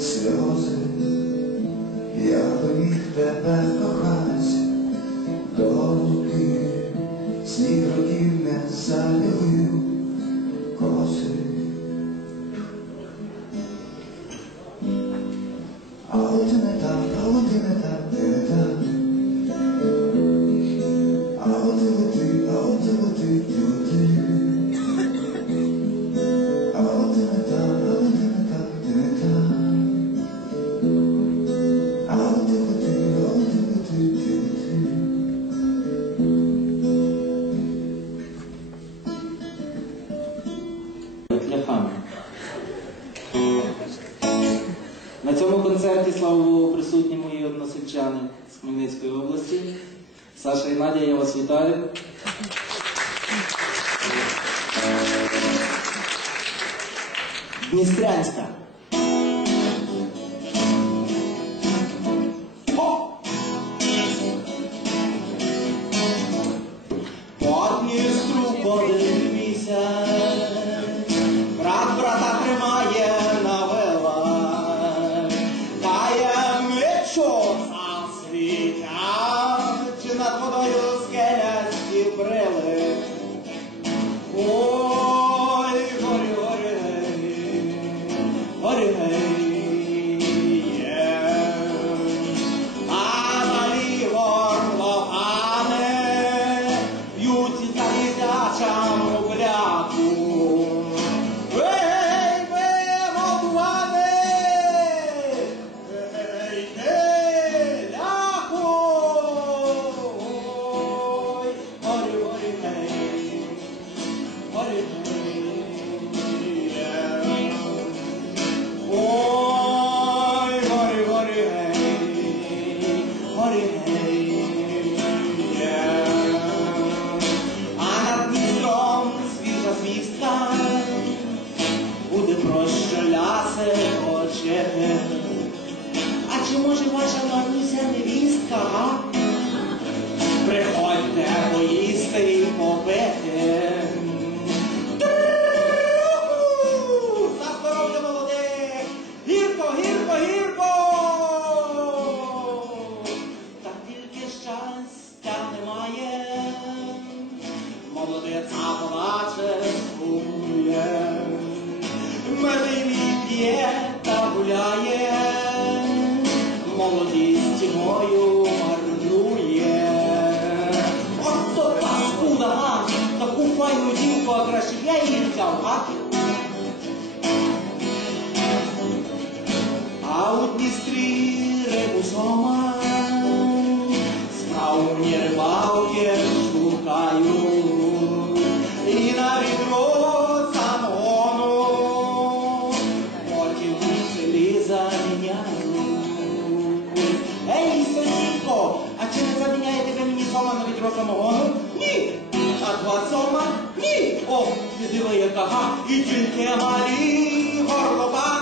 сльози. Я би міг тебе кохать, Цьому концерті, слава Богу, присутні мої односельчани з Хмельницької області. Саша і Надя, я вас вітаю. Дністрянська. По Дністру ходить молодиця плаче, сумує, милий п'є та гуляє, молодість мою марнує. От то паскуда, а! таку файну дівку, а краще я її взяв, а? А у Дністрі рибу falando que troca morrendo, ni, a tua soma, ni, oh, se dilaia kaha, i jinke mali, horroba,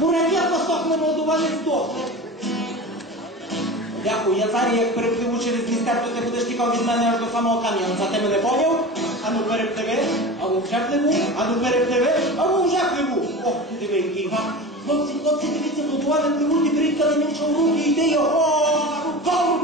Буряки посохне, молдувани здохне. Дякую, я зараз як перепливу через містер, то ти будеш тікав від мене аж до самого кам'янця. Ти мене поняв? Ану перепливи, ану вже пливу, ану перепливи, ану вже пливу. Ох, ти диви, який га. Хлопці, хлопці, дивіться, молдувани пливуть і беріть калинючу в руки, йди його, рукою,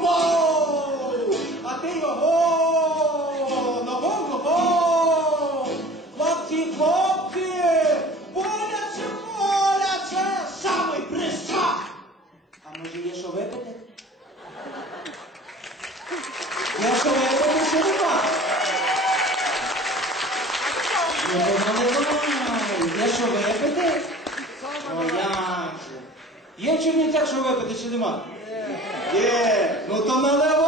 Є що випити? Є чи так, що випити, чи нема? Є. Ну то наливай!